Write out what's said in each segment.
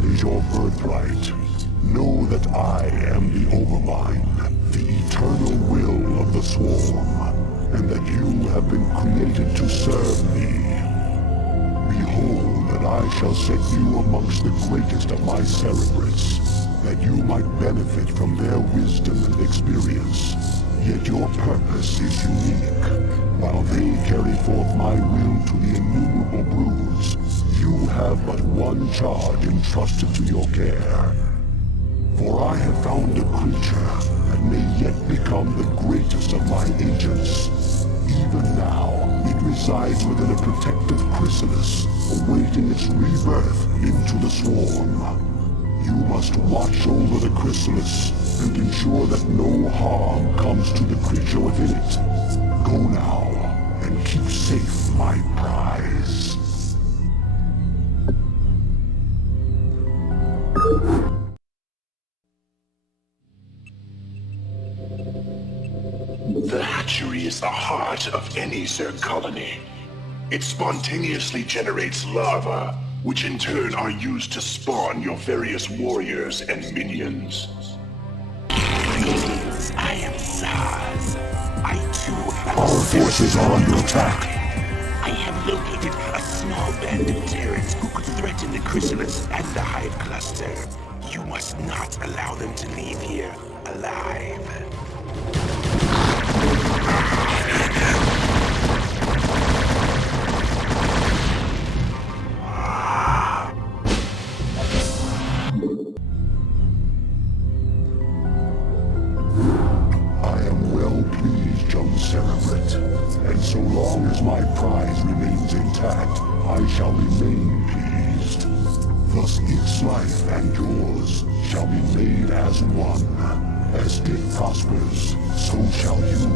that is your birthright. Know that I am the Overmind, the eternal will of the Swarm, and that you have been created to serve me. Behold that I shall set you amongst the greatest of my Cerebrits, that you might benefit from their wisdom and experience. Yet your purpose is unique. While they carry forth my will to the innumerable broods, you have but one charge entrusted to your care. For I have found a creature that may yet become the greatest of my agents. Even now, it resides within a protective chrysalis, awaiting its rebirth into the swarm. You must watch over the chrysalis and ensure that no harm comes to the creature within it. Go now, and keep safe my prize. The hatchery is the heart of any Zerg colony. It spontaneously generates larvae, which in turn are used to spawn your various warriors and minions. Greetings, I am Zaz. I too have... Our forces are under attack. I have located a small band of Terrans who could threaten the chrysalis and the hive cluster. You must not allow them to leave here alive. And so long as my prize remains intact, I shall remain pleased. Thus its life and yours shall be made as one. As it prospers, so shall you,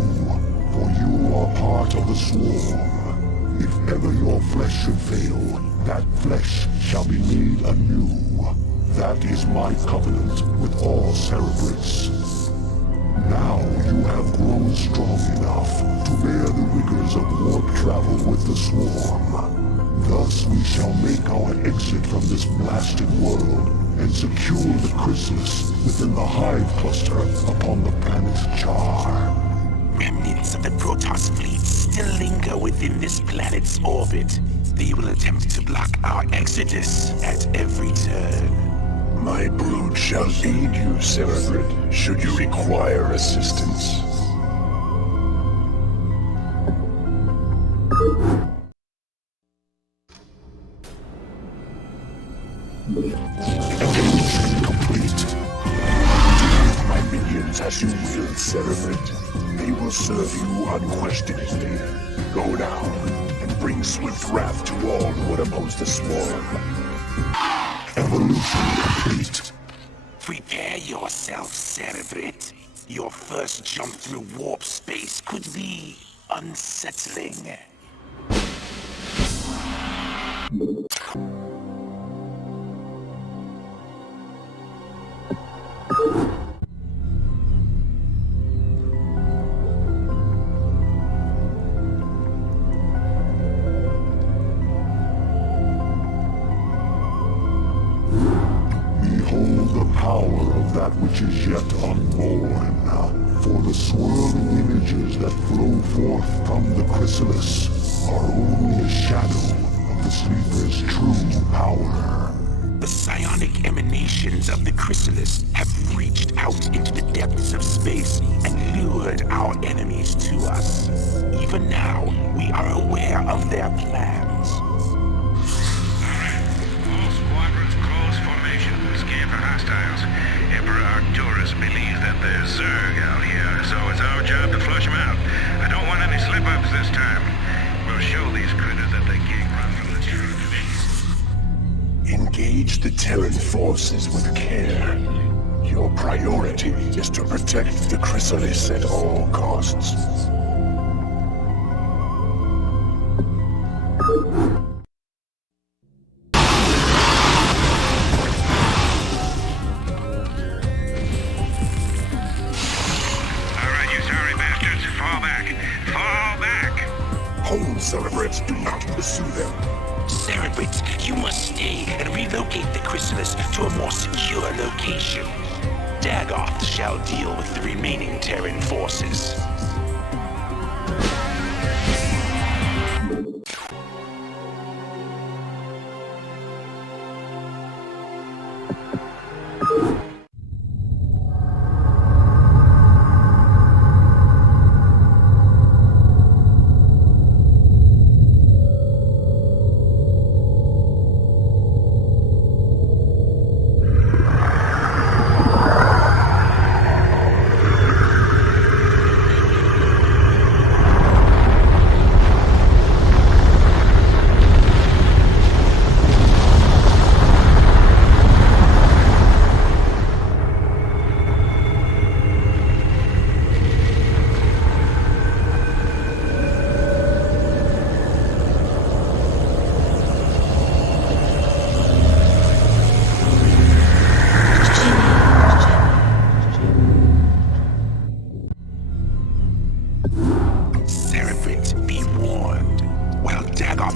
for you are part of the swarm. If ever your flesh should fail, that flesh shall be made anew. That is my covenant with all Cerebrits. Now you have grown strong enough to bear the rigors of warp travel with the swarm. Thus we shall make our exit from this blasted world and secure the chrysalis within the hive cluster upon the planet Char. Remnants of the Protoss fleet still linger within this planet's orbit. They will attempt to block our exodus at every turn. My brood shall aid you, Cerebrid, should you require assistance. Evolution complete. Deal my minions as you will, Cerebrid. They will serve you unquestioningly. Go now, and bring swift wrath to all who would oppose the swarm. Evolution complete. Prepare yourself, Cerebrit. Your first jump through warp space could be unsettling. Behold the power of that which is yet unborn. For the swirling images that flow forth from the chrysalis are only a shadow of the sleeper's true power. The psionic emanations of the chrysalis have reached out into the depths of space and lured our enemies to us. Even now, we are aware of their plans. All squadrons close formation. Scan for hostiles. Emperor Arcturus believes that there's Zerg out here, so it's our job to flush them out. I don't want any slip-ups this time. We'll show these critters that they can't run from the truth. Engage the Terran forces with care. Your priority is to protect the chrysalis at all costs. Alright, you sorry bastards. Fall back. Fall back! Home Cerebrits, do not pursue them. Cerebrate, you must stay and relocate the chrysalis to a more secure location. Dagoth shall deal with the remaining Terran forces.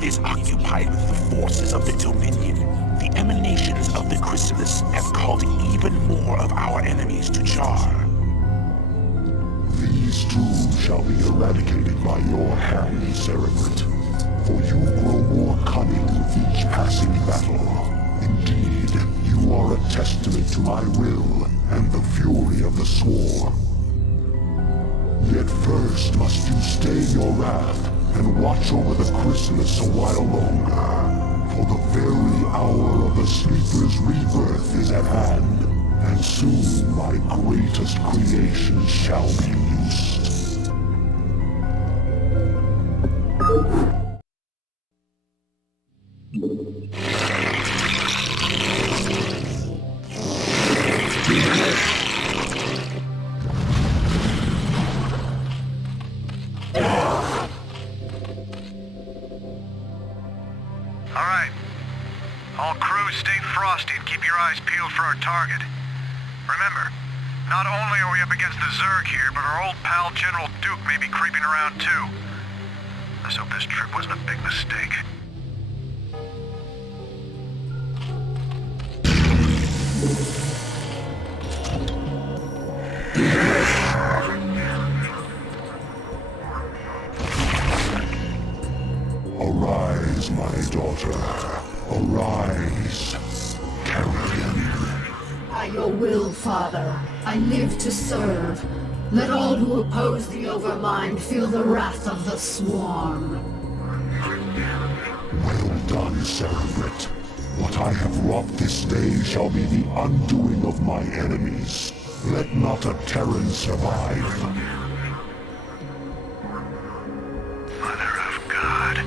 Is occupied with the forces of the Dominion. The emanations of the chrysalis have called even more of our enemies to jar. These too shall be eradicated by your hand, Cerebrate, for you grow more cunning with each passing battle. Indeed, you are a testament to my will and the fury of the Swarm. Yet first must you stay your wrath and watch over the chrysalis a while longer, for the very hour of the Sleeper's rebirth is at hand, and soon my greatest creation shall be loosed. All crews stay frosty and keep your eyes peeled for our target. Remember, not only are we up against the Zerg here, but our old pal General Duke may be creeping around too. Let's hope this trip wasn't a big mistake. Arise, my daughter. Arise, Carrion. By your will, Father, I live to serve. Let all who oppose the Overmind feel the wrath of the Swarm. Well done, Cerebrate. What I have wrought this day shall be the undoing of my enemies. Let not a Terran survive. Mother of God.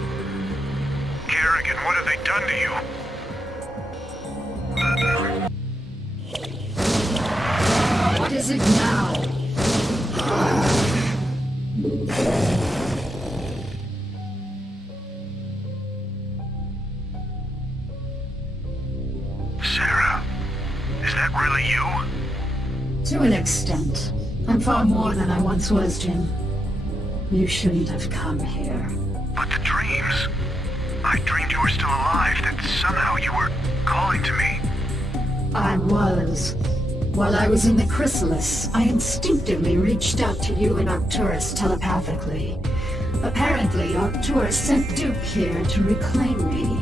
Kerrigan, what have they done to you? What is it now? Sarah, is that really you? To an extent. I'm far more than I once was, Jim. You shouldn't have come here. But the dreams... I dreamed you were still alive, that somehow you were calling to me. I was. While I was in the chrysalis, I instinctively reached out to you and Arcturus telepathically. Apparently, Arcturus sent Duke here to reclaim me.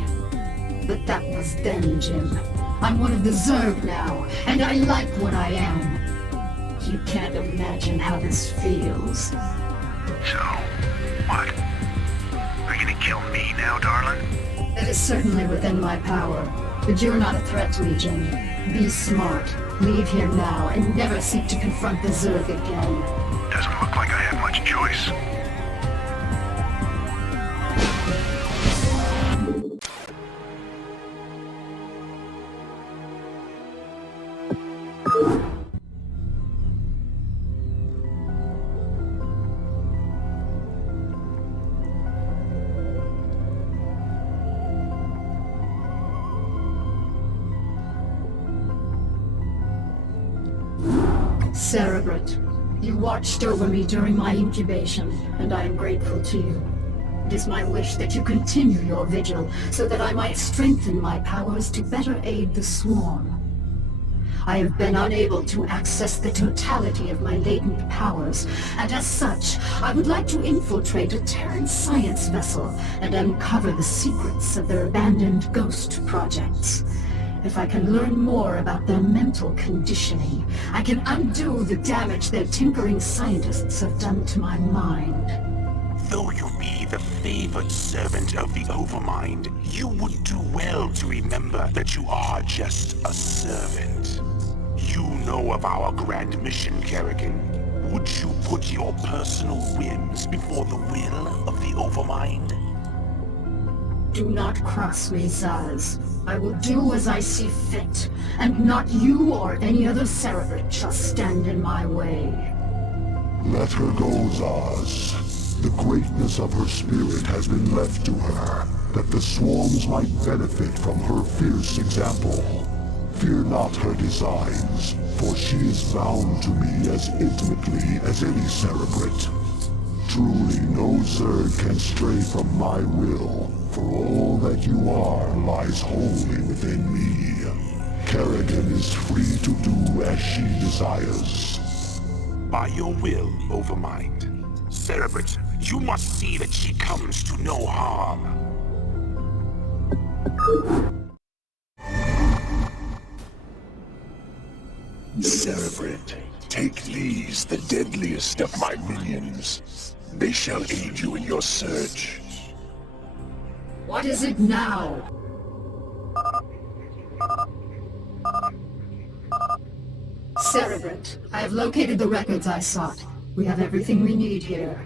But that was then, Jim. I'm one of the Zerg now, and I like what I am. You can't imagine how this feels. So, what? Are you gonna kill me now, darling? That is certainly within my power. But you're not a threat to me, Jim. Be smart. Leave here now and never seek to confront the Zerg again. Doesn't look like I have much choice. Cerebrate, you watched over me during my incubation, and I am grateful to you. It is my wish that you continue your vigil, so that I might strengthen my powers to better aid the swarm. I have been unable to access the totality of my latent powers, and as such, I would like to infiltrate a Terran science vessel and uncover the secrets of their abandoned ghost projects. If I can learn more about their mental conditioning, I can undo the damage their tinkering scientists have done to my mind. Though you be the favored servant of the Overmind, you would do well to remember that you are just a servant. You know of our grand mission, Kerrigan. Would you put your personal whims before the will of the Overmind? Do not cross me, Zaz. I will do as I see fit, and not you or any other Cerebrate shall stand in my way. Let her go, Zaz. The greatness of her spirit has been left to her, that the swarms might benefit from her fierce example. Fear not her designs, for she is bound to me as intimately as any Cerebrate. Truly no Zerg can stray from my will, for all that you are lies wholly within me. Kerrigan is free to do as she desires. By your will, Overmind. Cerebrate, you must see that she comes to no harm. Cerebrate, take these, the deadliest of my minions. They shall aid you in your search. What is it now? Cerebrate, I have located the records I sought. We have everything we need here.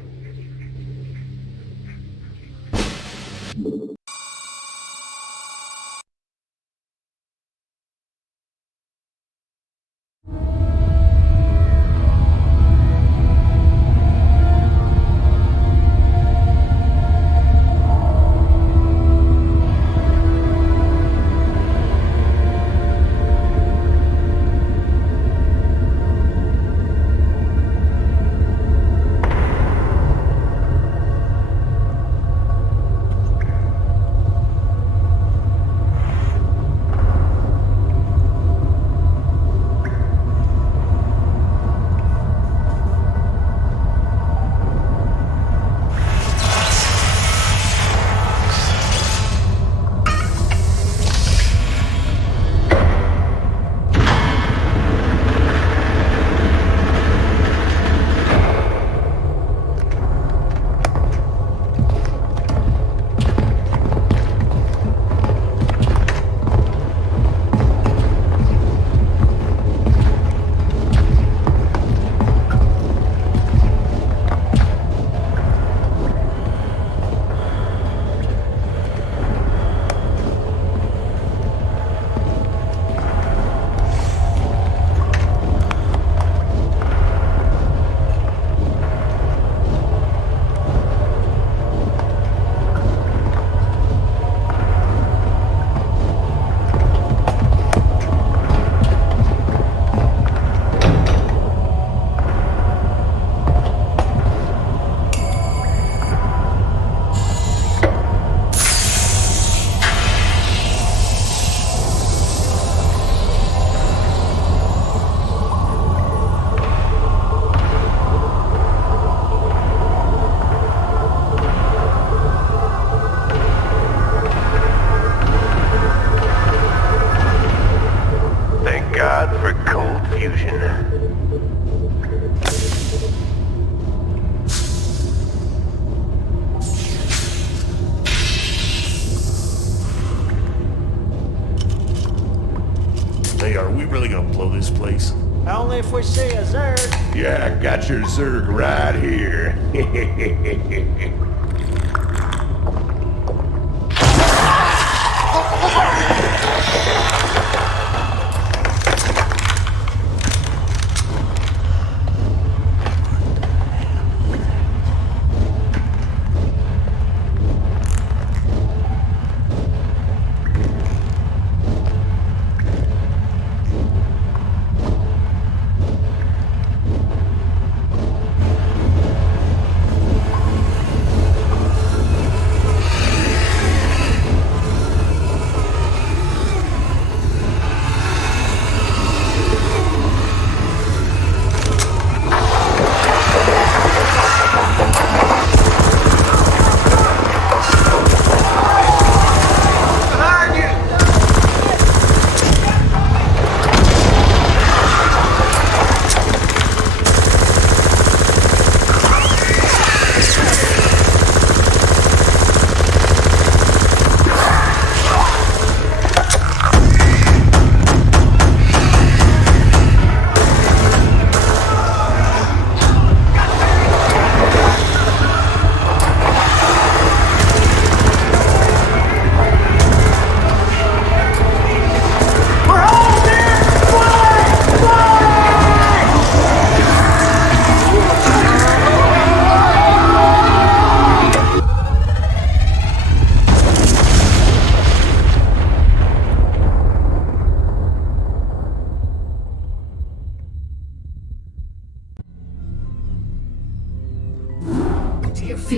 Hey, are we really gonna blow this place? Only if we see a Zerg. Yeah, I got your Zerg right here.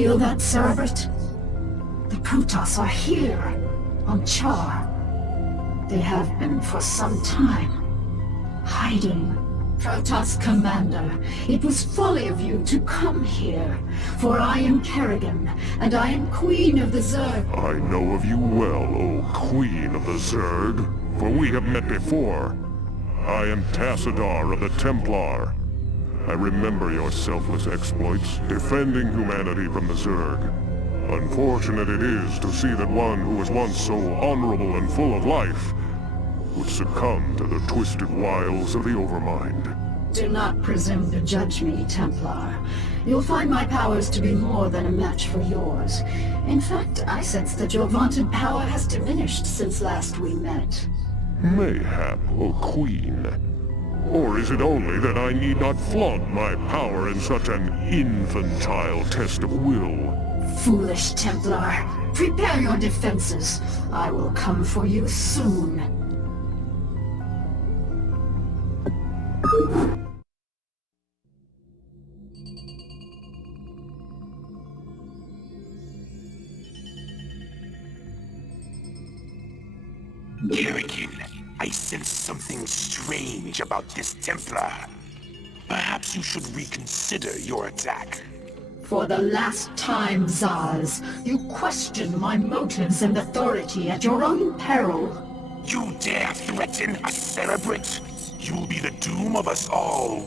feel that, Cerebrit? The Protoss are here, on Char. They have been for some time, hiding. Protoss Commander, it was folly of you to come here, for I am Kerrigan, and I am Queen of the Zerg. I know of you well, O Queen of the Zerg, for we have met before. I am Tassadar of the Templar. I remember your selfless exploits, defending humanity from the Zerg. Unfortunate it is to see that one who was once so honorable and full of life would succumb to the twisted wiles of the Overmind. Do not presume to judge me, Templar. You'll find my powers to be more than a match for yours. In fact, I sense that your vaunted power has diminished since last we met. Mayhap, O Queen. Or is it only that I need not flaunt my power in such an infantile test of will? Foolish Templar. Prepare your defenses. I will come for you soon. Kerrigan, I sense something strange about this Templar. Perhaps you should reconsider your attack. For the last time, Zaz, you question my motives and authority at your own peril. You dare threaten a Cerebrit? You'll be the doom of us all.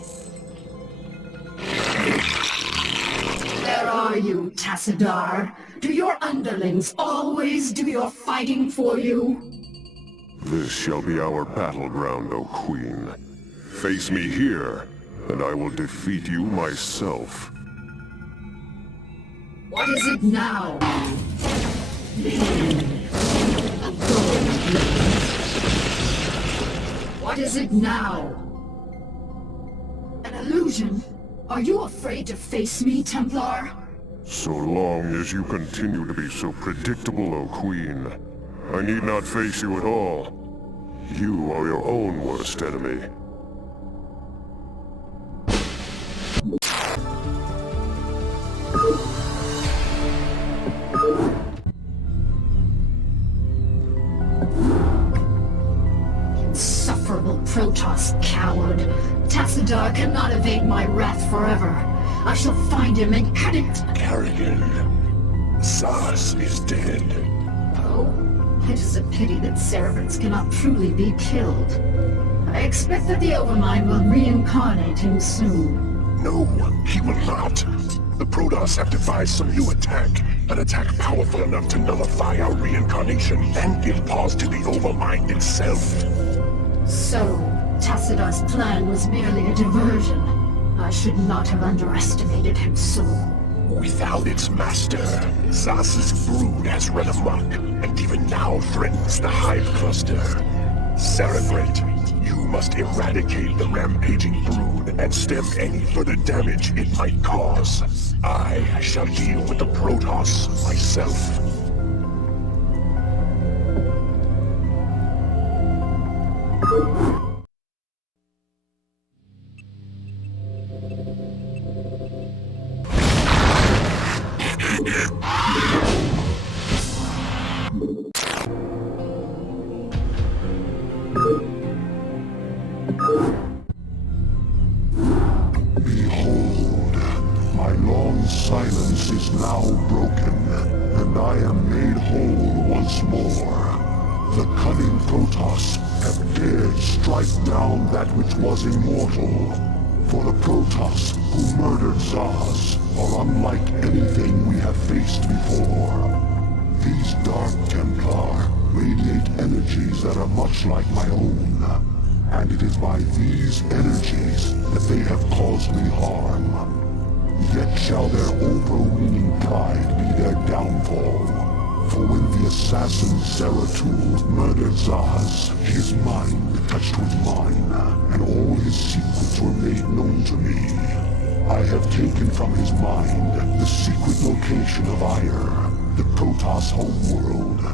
Where are you, Tassadar? Do your underlings always do your fighting for you? This shall be our battleground, O Queen. Face me here, and I will defeat you myself. What is it now? What is it now? An illusion? Are you afraid to face me, Templar? So long as you continue to be so predictable, O Queen, I need not face you at all. You are your own worst enemy. Insufferable Protoss coward. Tassadar cannot evade my wrath forever. I shall find him and cut it. Kerrigan, Zaz is dead. Oh, it is a pity that Cerebrits cannot truly be killed. I expect that the Overmind will reincarnate him soon. No, he will not. The Protoss have devised some new attack. An attack powerful enough to nullify our reincarnation and give pause to the Overmind itself. So, Tassadar's plan was merely a diversion. I should not have underestimated him so. Without its master, Zaz's brood has run amok, and even now threatens the Hive Cluster. Cerebrit, you must eradicate the rampaging brood and stem any further damage it might cause. I shall deal with the Protoss myself. Behold, my long silence is now broken, and I am made whole once more. The cunning Protoss have dared strike down that which was immortal. For the Protoss who murdered Zaz are unlike anything we have faced before. These Dark Templar radiate energies that are much like my own. And it is by these energies that they have caused me harm. Yet shall their overweening pride be their downfall. For when the assassin Zeratul murdered Zaz, his mind touched with mine, and all his secrets were made known to me. I have taken from his mind the secret location of Ire, the Protoss homeworld.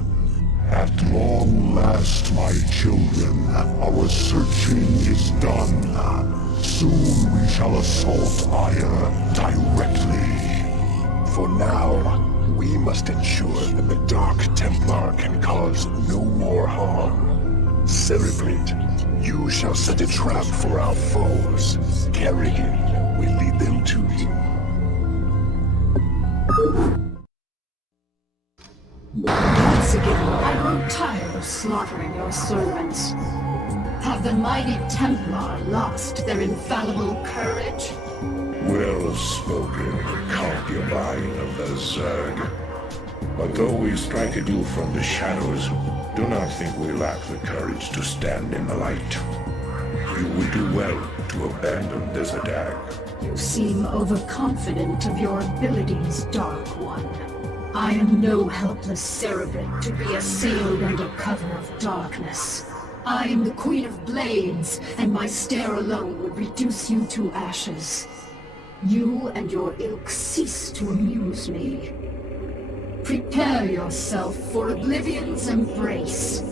At long last, my children, our searching is done. Soon we shall assault Ire directly. For now, we must ensure that the Dark Templar can cause no more harm. Cerebrate, you shall set a trap for our foes. Kerrigan will lead them to you. Once again, I grow tired of slaughtering your servants. Have the mighty Templar lost their infallible courage? Well spoken, concubine of the Zerg. But though we strike at you from the shadows, do not think we lack the courage to stand in the light. You would do well to abandon this attack. You seem overconfident of your abilities, Dark One. I am no helpless cerebrate to be assailed under cover of darkness. I am the Queen of Blades, and my stare alone would reduce you to ashes. You and your ilk cease to amuse me. Prepare yourself for Oblivion's embrace.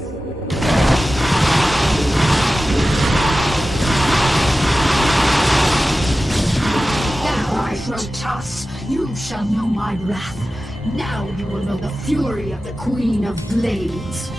Now, Protoss, you shall know my wrath. Now you will know the fury of the Queen of Blades.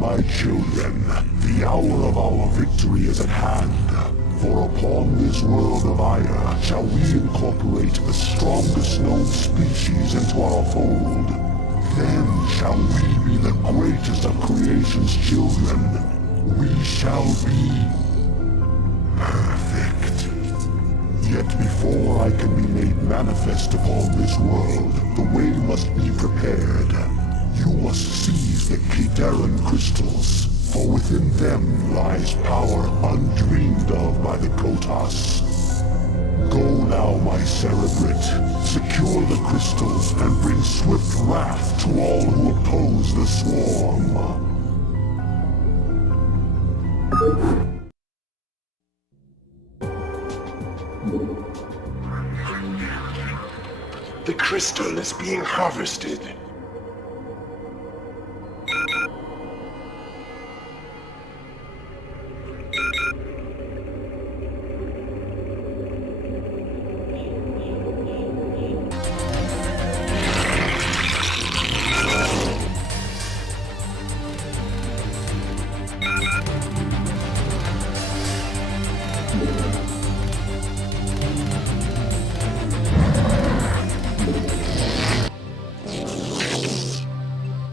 My children, the hour of our victory is at hand. For upon this world of Aya shall we incorporate the strongest known species into our fold. Then shall we be the greatest of creation's children. We shall be perfect. Yet before I can be made manifest upon this world, the way must be prepared. You must seize the Kitaran crystals, for within them lies power undreamed of by the Protoss. Go now, my cerebrate. Secure the crystals and bring swift wrath to all who oppose the swarm. The crystal is being harvested.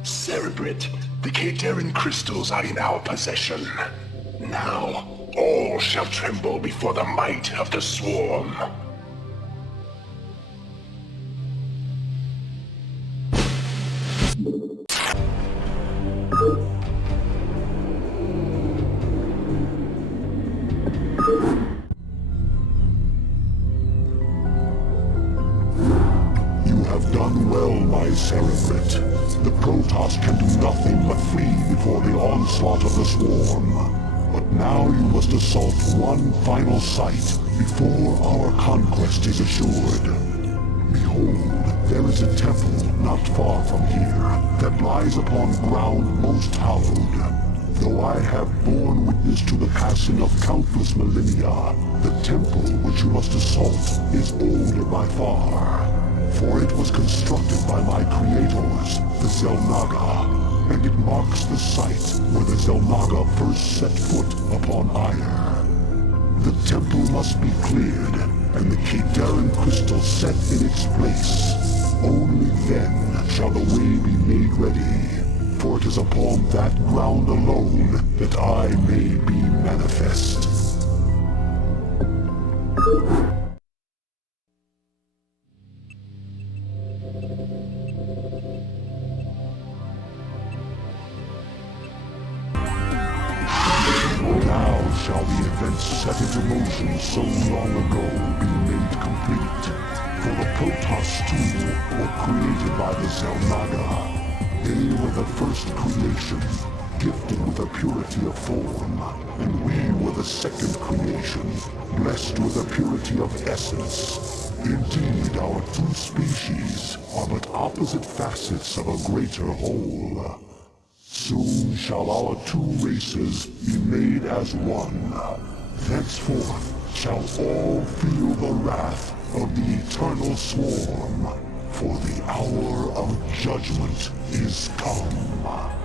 Cerebrate, the Kataran crystals are in our possession. Now, all shall tremble before the might of the swarm. You have done well, my cerebrate. The Protoss can do nothing but flee before the onslaught of the swarm. But now you must assault one final site before our conquest is assured. Behold, there is a temple not far from here that lies upon ground most hallowed. Though I have borne witness to the passing of countless millennia, the temple which you must assault is older by far. For it was constructed by my creators, the Xel'Naga, and it marks the site where the Xel'Naga first set foot upon Aiur. The temple must be cleared, and the Kadarin crystal set in its place. Only then shall the way be made ready, for it is upon that ground alone that I may be manifest. Now shall the events set into motion so long ago be made complete. For the Protoss too were created by the Xel'Naga. They were the first creation, gifted with a purity of form, and we were the second creation, blessed with a purity of essence. Indeed, our two species are but opposite facets of a greater whole. Soon shall our two races be made as one. Thenceforth shall all feel the wrath of the eternal swarm, for the hour of judgment is come.